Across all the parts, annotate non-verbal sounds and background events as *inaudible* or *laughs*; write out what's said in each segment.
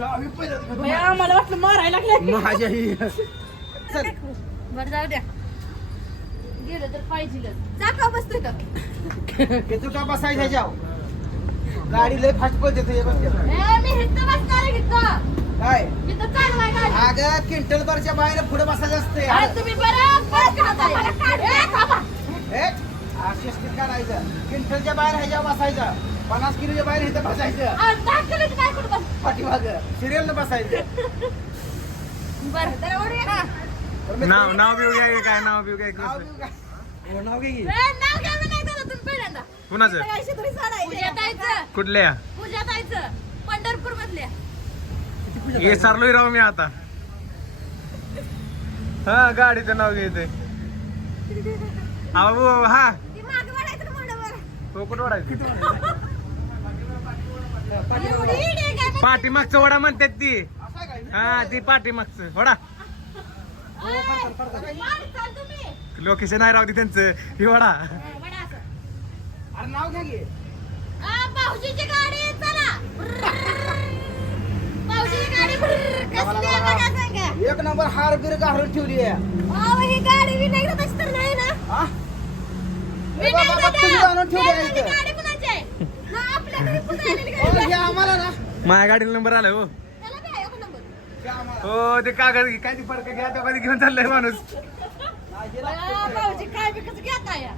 वाटलं मारायला लागले. माझ्या ही बरं जाऊ द्या. गेलं तर पाहिजे जा का बसतोय का? *laughs* गाडी लय फास्ट पळते तुझ्या बसते ए, मी बसणार हिथं काय? हिथं चालवाय गाडी अगं क्विंटल भरच्या बाहेर पुढे बसायचं असते अरे तुम्ही बरोबर खाताय. ए, थांबा. शिस्तीत काढायचं. क्विंटलच्या बाहेर ह्याच्यावर बसायचं. पन्नास किलोच्या बाहेर इथं बसायचं. पाठीमाग. सिरियल बसायचं. नाव नाव बिव घ्या काय नाव बिव घ्या नाव बिव काय? हो, नाव घे की. कुणाचं? पूजा ताईचं. कुठल्या? पूजा ताईचं पंढरपूर मधल्या हे सरलोय राव मी आता. हा गाडीचं नाव घेते *laughs* अहो हा. काय मग? पाठीमागचं वडा म्हणतात ती? हा ती पाठीमागचं वडा ओय, मार चाल तुम्ही. लोकेशन आहे राव ती त्यांचं ही वडा हा, वडा असं. अरे नाव घ्या की आ, भाऊजीची गाडी चला भाऊजीची गाडी कसली आहे बघा सांगा एक नंबर हार बिर घालून ठेवली आहे ही गाडी विनायक तशी तर नाही ना हा? बाबा, तुझी ठेवली आहे इथं. गाडी कुणाची आहे? ना, हो, गाडी. आम्हाला माझ्या गाडीला नंबर आलाय हो त्याला बी आहे एक नंबर. घे आम्हाला. हो ते कागद काय ती फडक घ्या तो कधी घेऊन चाललाय माणूस हा, आ. भाऊजी काय बी कसं घेता या?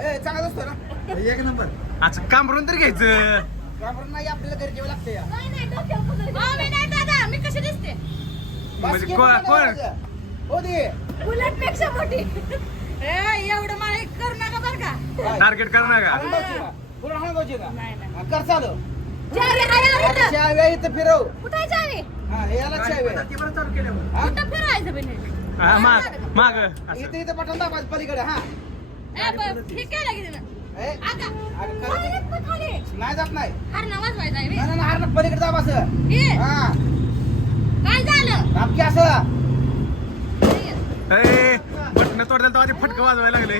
ए चांगला असतो ना एक नंबर असं करून तर घ्यायचं काबरून नाही आपल्याला घरी जेवं लागतं या नाही, नाही, डोक्यावर पदर. अहो, विनायक दादा, मी कशी दिसते बस म्हणजे कोण-. हो दे मोठी एवढं मला हे करू नका बरं का? टार्गेट करणार का? पुढं? नाही, नाही. हा, कर चालू चावी आहे अहो आता इथं. चावी आहे इथं फिरव कुठं आहे चावी? हा हे याला चावी आहे. हा? कुठं फिरायचं बिने? हा, माग माग असं इथं पलीकडे हा ए, ब- हे केलं की तिनं? ए, आता. अरे कर. खाली पण खाली. नाही जात नाही हार नावाज व्हायचा आहे बे. नाही, पलीकडे दाबायचं हे, हा काय झालं? दाबकी असं ए तो आधी फटकं वाजवायला लागले.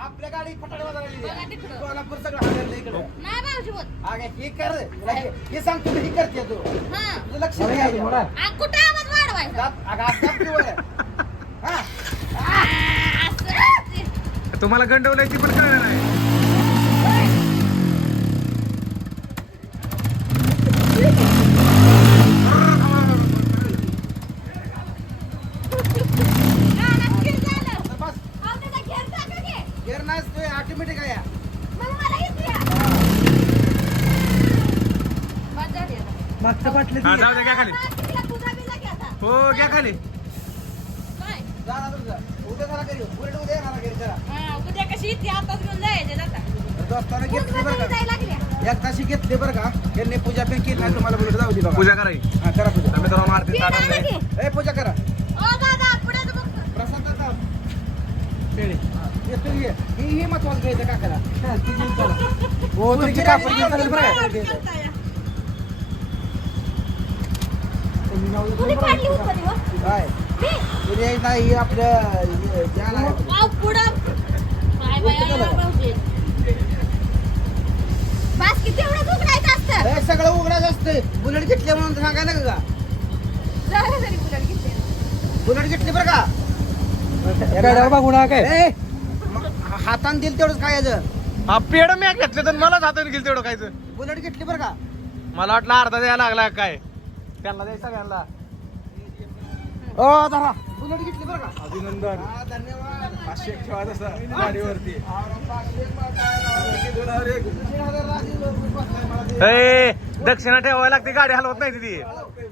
आपल्या गाडी फटाडे वाजवायला. कोल्हापूर सगळं हाणलं इकडं नाही भाऊजी बोल. अगे हे कर हे- हे सांग तुला ही करते तू हा. तुझं लक्ष नाही आहे याच्यावर. आ, कुठं आवाज वाढवायचा? दाब- अगं, आज दाब की वर. हा आ, असं. तुम्हाला गंडवल्याची पण कळलं नाही गाण्यात किल झालं. तर बस अहो, त्याचा घेर टाका की. गेअर नाही तू ऑटोमॅटिक आहे या. मग मला येते या. बस झाली आता. मागचं पाटलं हा जाऊ दे घ्या खाली आता तिला तुझा बिला घे आता. हो घ्या खाली काय? जा ना तुझं. उद्या जरा घरी उलट उद्या येणार घरी जरा हा, उद्या कशी आताच घेऊन जायचे घेतली बरं जायला. का एक ताशी घेतली बरं का त्यांनी पूजा पण केली नाही तुम्हाला बोलत जाऊ दे बघा पूजा करायची हा करा पूजा आणलं आणलंय. की? ए पूजा करा ओ दादा, पुढे तू बघ. प्रसाद येतो ये. ही ही महत्वाचं घ्यायचं काकाला *laughs* हो तुमची कापड घेऊन बरं का? हो? काय मी? तुझे नाही आपल्या हे, काय उघडायचं असतं? हे सगळं उघडाच असते. बुलेट घेतली म्हणून सांगायला का? झालं तरी बुलेट घेतली. बरं का? गाड्यावर बघू ना काय? ए, म- हातानं दिल तेवढंच काय याचं हा पेड मी घेतलं तर मलाच हाताने गेलं तेवढं खायचं. बुलेट घेतली बरं का? मला वाटलं अर्धा द्यायला लागला काय? त्यांना द्याय सगळ्यांना. ओ धरा बुलेट घेतली बरं का? अभिनंदन. धन्यवाद. पाचशे एक ठेवा तसं गाडीवरती. ए दक्षिणा ठेवायला लागते गाडी हलवत नाही ती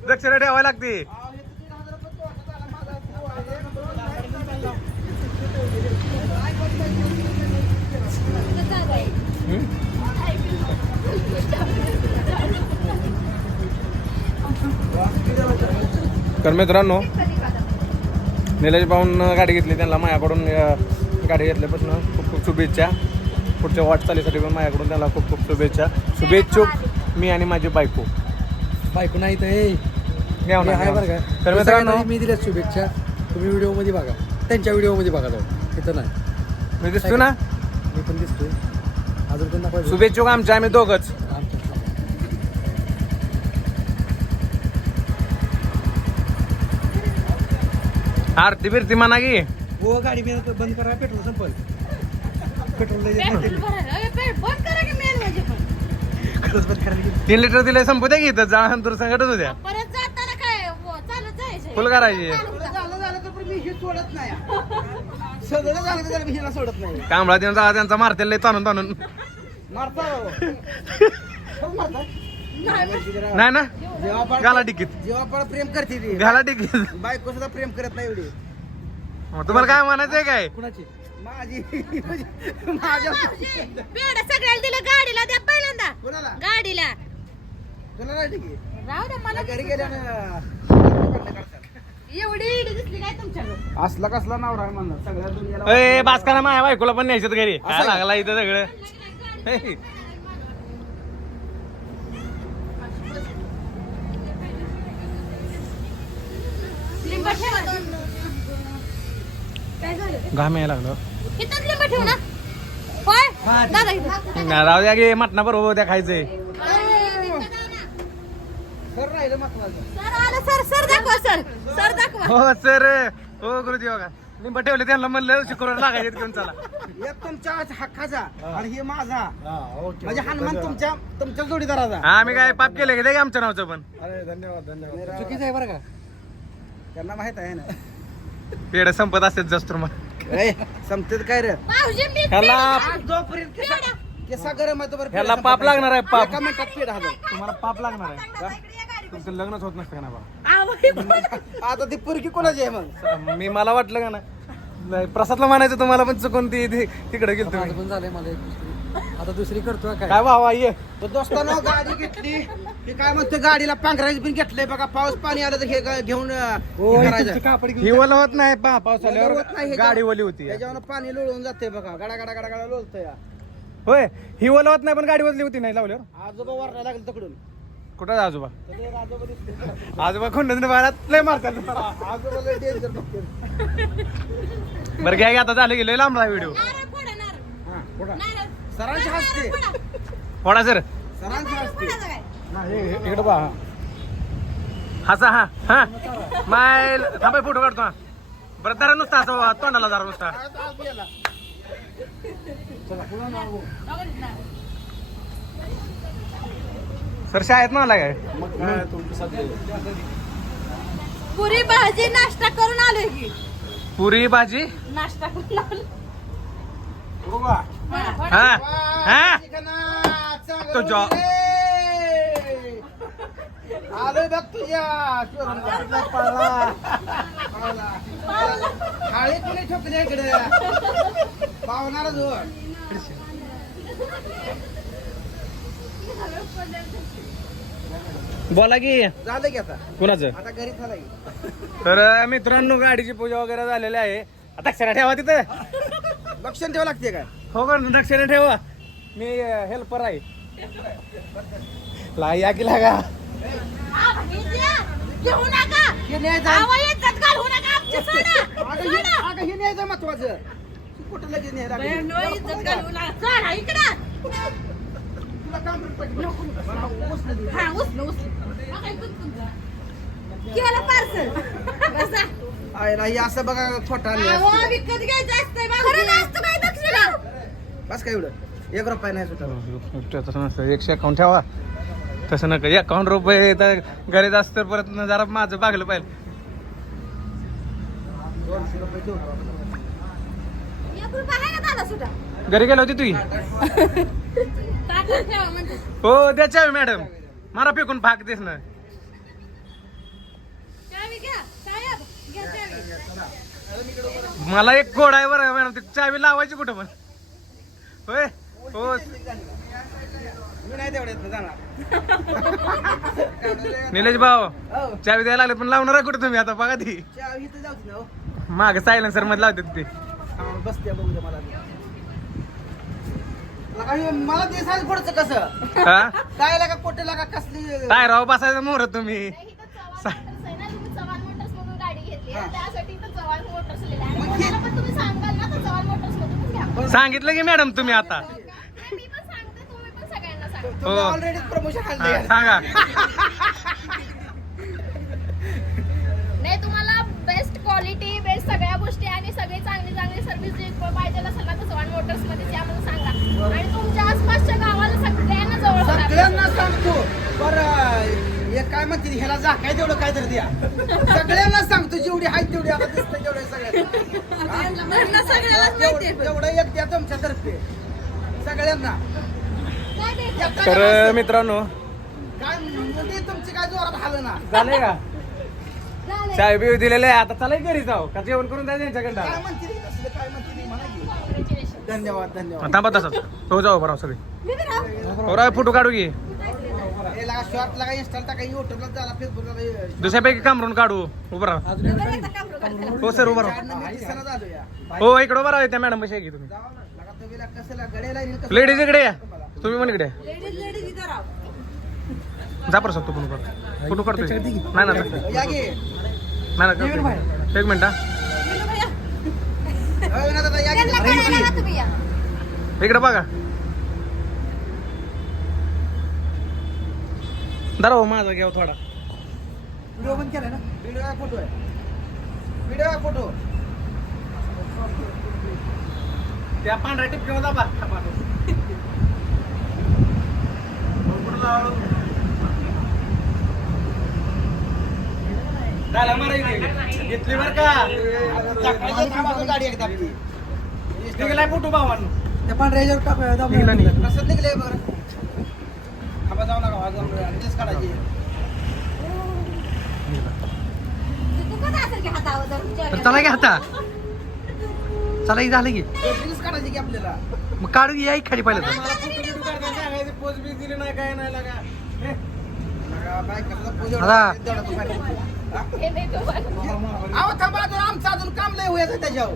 दक्षिणा ठेवायला लागते. हे. तर मित्रांनो निलेश भाऊन गाडी घेतली त्यांना माझ्याकडून गाडी घेतल्यापासून खूप खूप शुभेच्छा. पुढच्या वाटचालीसाठी पण माझ्याकडून त्यांना खूप खूप शुभेच्छा. शुभेच्छुक मी आणि माझी बायको. बायको नाही तर हे तर मित्रांनो मी दिल्यात शुभेच्छा. तुम्ही व्हिडिओमध्ये बघा. त्यांच्या व्हिडिओमध्ये बघा जाऊ इथं नाही. मी दिसतो ना? मी पण दिसतोय. अजून दाखवायचं. शुभेच्छुक आमचे आम्ही दोघच आमच्या. आरती बिरती म्हणा की. हो गाडी बंद बंद करा पेट्रोल संपल. पेट्रोल बंद करा की मेन म्हणजे करायला गेली. तीन लिटर दिले संपू द्या की इथं. जा दूर संकटच होत्या परत जाताना काय व- चालत जायचं फुल करायची. सगळं झालं झालं तर पण मी हे सोडत नाही. सगळं झालं तर त्याला मी हिला सोडत नाही. कांबळा देऊन जा त्यांचा मारतेल लय ताणून ताणून. मारता. हो. *laughs* खरं मारता. नाही ना? जेव्हा घाला टिकीत जेव्हा प्रेम करते ती. घाला टिकीत बायको सुद्धा प्रेम करत नाही एवढी. मग तुम्हाला काय म्हणायचंय काय? कुणाची? माझी. *laughs* माझ्या पेड सगळ्याला दिलं गाडीला द्या पहिल्यांदा. कोणाला? गाडीला. तुला नाही ठीक राहू द्या मला घरी गेल्यानं एवढी इडी दिसली काय तुमच्याकडे? असला कसला नवरा आहे म्हणलं. सगळ्या दुनियाला ए बासकाना माझ्या बायकोला पण न्यायचं घरी. काय असं? लागला इथं सगळं हे. लिंब ठेवा काय झालं घाम यायला लागलं. इथंच लिंब ठेवू ना. होय? दादा इथं. नाही, राहू द्या गे मटणा बरोबर उद्या खायचंय सर आलं सर सर दाखवा सर. सर दाखवा. हो सर. हो गुरुजी बघा. लिंब ठेवले त्यांना म्हणलं शुक्रवार लागायचे घेऊन चला. एक तुमच्या हक्काचा आणि हे माझा. हा ओके म्हणजे हनुमान तुमच्या तुमच्या जोडीदाराचा. आम्ही काय पाप केले की ते आमच्या नावचं पण? अरे धन्यवाद धन्यवाद. चुकीचं आहे बरं का? त्यांना माहीत आहे ना. पेड संपत असतेच जास्त मग ए, संपतेत काय रे? भाऊजी मी ह्याला जोपर्यंत केसा- केसा गरम आहे तोपर्यंत ह्याला पाप लागणार आहे. पाप. एका मिनिटात पेढा हजर तुम्हाला पाप लागणार आहे. तुमचं लग्नच होत नसतं का ना बा आता ती पुरकी कोणाची आहे मग? मी मला वाटलं का ना नाही, प्रसादला म्हणायचं तुम्हाला पण चुकून ती ती- तिकडे गेलो पण झालंय मला एक आता दुसरी करतो काय? काय वा ये. तर दोस्तानं गाडी घेतली. की काय म्हणते गाडीला पांघरायचं पण घेतलंय बघा. पाऊस पाणी आलं तर हे गा- घेऊन अं, हो हे हे करायचं. तुमचं कापड घेऊन ही ओलं होत नाही पा पाऊस होत नाही, आल्यावर गाडी ओली होती. त्याच्यावर पाणी लोळून जाते बघा. गडा गडा गडा गडा लोळत या. होय ही ओलं होत नाही पण गाडी ओली होती नाही लावल्यावर. आजोबा वरला लागेल तिकडून. कुठं आहे आजोबा? तर ते आजोबा दिसते. आजोबा लय मारतात. आजोबा लय danger बघते. बरं घ्या घ्या, आता झालं गेलं लांब व्हिडिओ. नारळ फोडा नारळ. हा, पुढं. नारळ सरांची हसते. फोडा सर. सरांची हसते इकडे बा हसा हा हा. माय थांबाय फोटो काढतो हा. बरं जरा नुसता असं तोंडाला जरा नुसता. सर शाळेत ना आला काय पुरी भाजी नाश्ता करून आलोय की. पुरी भाजी? नाश्ता करून उभा. हा? हा? तो जॉ- रे. आलोय बघ तुझ्या. थाळी कोणी ठोकली इकडे? पावणारा जोड. बोला की. झालं की आता. कुणाचं? आता घरी झालं की. तर मित्रांनो गाडीची पूजा वगैरे झालेली आहे. आता अक्षरा ठेवा तिथं. लक्ष ठेवावं लागते काय हो का? दक्षिणा ठेवा. मी हेल्पर आहे. ला या की लागा? आ, हे हे न्यायचं अगं हे अगं हे न्यायचं महत्वाचं कुठं लगेच तुला काम पार्सल हे असं बघा खोटा अहो, विकत घ्यायचं असतंय बा. खरं असतं काय दक्षिणा बस काय एवढं? एक रुपया नाही सुद्धा तसं नसतं. एकशे अकाउंट ठेवा. तसं नका. अकाउंट रुपये तर घरी जास्त तर परत न जरा माझं बागलं पाहिजे. दोनशे रुपये देऊ. एक घरी गेली होती ठेवा म्हणजे. हो द्याच्या मॅडम. मारा फेकून भाग देस ना मला एक कोड आहे बरं मॅडम. ती चावी लावायची कुठं पण. होय? हो. मी नाही तेवढ्यात जाणार. निलेश भाऊ हो. चावी द्यायला लागले पण लावणार आहे कुठं तुम्ही? आता बघा ती. चावी इथं जाऊच ना हो. माग सायलेन्सरमध्ये लावतात ते. बसते बघू दे मला. ते सांग पुढचं कसं? हा? काय लागा कोटे लागा कसली? काय राव बसायचं मोर तुम्ही पण हे- सांगितलं की मॅडम तुम्ही आता? मी पण सांगते तुम्ही पण सगळ्यांना सांगा. हो. ऑलरेडी प्रमोशन हा, आले सांगा. नाही तुम्हाला बेस्ट क्वालिटी बेस्ट सगळ्या गोष्टी आणि सगळी चांगली चांगली सर्व्हिस जी पाहिजे असेल ना तसं वन मोटर्समध्ये म्हणून सांगा. आणि तुमच्या आसपासच्या गावाला सगळ्यांना जवळ करा. सगळ्यांना सांगतो पर हे काय म्हणते ह्याला जा काय तेवढं काय तर द्या. सगळ्यांना सांगतो जेवढी आहे तेवढी आता दिसतं जेवढे सगळ्यांना. त्यांना सगळ्यालाच माहिती आहे. जेवढं एक द्या तुमच्यातर्फे सगळ्यांना. नाही देत. एकटा तर मित्रांनो. काय तुमची काय जोरात हाल ना? झालंय का. चाय बिव दिलेले आहे. आता चला घरी जाऊ का जेवण करून त्यांच्याकडं काय म्हणते ती? असलं काय म्हणते ती? म्हणा की. Congratulations. धन्यवाद धन्यवाद. थांबा तसंच. हो जाऊ बरं सगळी. हो फोटो काढू की. लागा शॉर्ट लागा इंस्टाला टाका युट्यूबला झाला फेसबुकला दुसऱ्यापैकी कामरून काढू उभं राहा. हो सर उभं राहा. हो इकडं उभं राहा त्या मॅडम कशी आहे की तुम्ही. लेडीज इकडे या. तुम्ही पण इकडे या. लेडीज लेडीज इथं राव जा प्रसाद तू फोटो कर. फोटो करतोय नाही ना या नाही की. ना. एक मिनिट. इकडे बघा. धरा हो माझा घ्या थोडा. व्हिडिओ बंद केलाय ना? व्हिडिओ आहे फोटो आहे. व्हिडिओ आहे फोटो त्या पांढऱ्या टिपक्यावर दाबा झालं मारायची घेतली बर का? गाडी एकदा आपली. निघलाय फोटो भावानं? त्या पांढऱ्या टाक निघला नाही. कसं निघले बरं? काढायची तर चला की आता चला की झालं की ड्रेस काढायची की आपल्याला मग काढू की या खाली पाहिलं पोच बी दिली नाही काय नाही लागा लागा, पोच दादा. तो. हा? हे तो बघ. अहो थांबा अजून आमचं अजून काम लय होयाचं त्याच्यावर